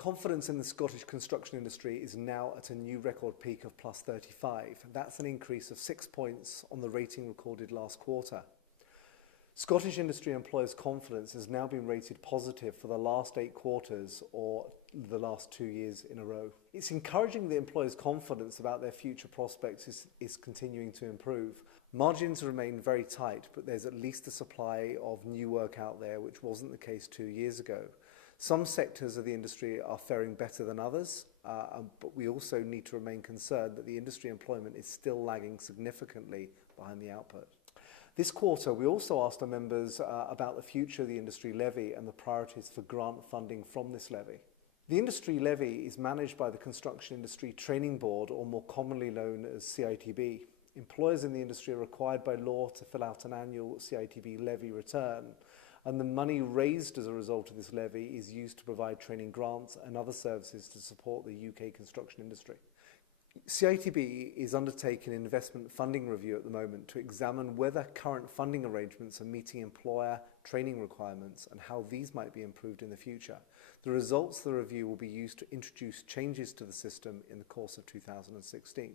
Confidence in the Scottish construction industry is now at a new record peak of plus 35. That's an increase of 6 points on the rating recorded last quarter. Scottish industry employers' confidence has now been rated positive for the last 8 quarters or the last 2 years in a row. It's encouraging that employers' confidence about their future prospects is continuing to improve. Margins remain very tight, but there's at least a supply of new work out there, which wasn't the case 2 years ago. Some sectors of the industry are faring better than others, but we also need to remain concerned that the industry employment is still lagging significantly behind the output. This quarter, we also asked our members about the future of the industry levy and the priorities for grant funding from this levy. The industry levy is managed by the Construction Industry Training Board, or more commonly known as CITB. Employers in the industry are required by law to fill out an annual CITB levy return, and the money raised as a result of this levy is used to provide training grants and other services to support the UK construction industry. CITB is undertaking an investment funding review at the moment to examine whether current funding arrangements are meeting employer training requirements and how these might be improved in the future. The results of the review will be used to introduce changes to the system in the course of 2016.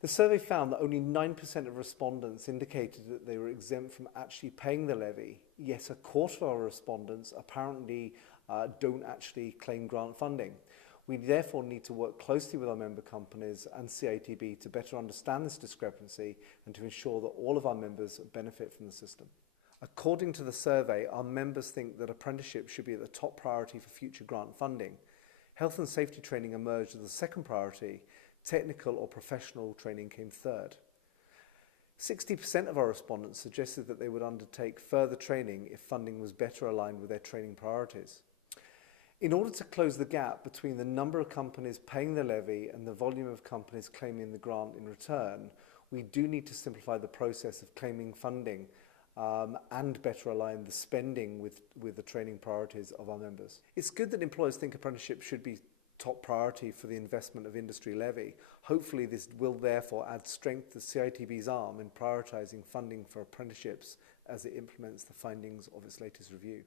The survey found that only 9% of respondents indicated that they were exempt from actually paying the levy, yet a quarter of our respondents apparently don't actually claim grant funding. We therefore need to work closely with our member companies and CITB to better understand this discrepancy and to ensure that all of our members benefit from the system. According to the survey, our members think that apprenticeship should be at the top priority for future grant funding. Health and safety training emerged as the second priority. Technical or professional training came third. 60% of our respondents suggested that they would undertake further training if funding was better aligned with their training priorities. In order to close the gap between the number of companies paying the levy and the volume of companies claiming the grant in return, we do need to simplify the process of claiming funding and better align the spending with the training priorities of our members. It's good that employers think apprenticeship should be top priority for the investment of industry levy. Hopefully this will therefore add strength to CITB's arm in prioritising funding for apprenticeships as it implements the findings of its latest review.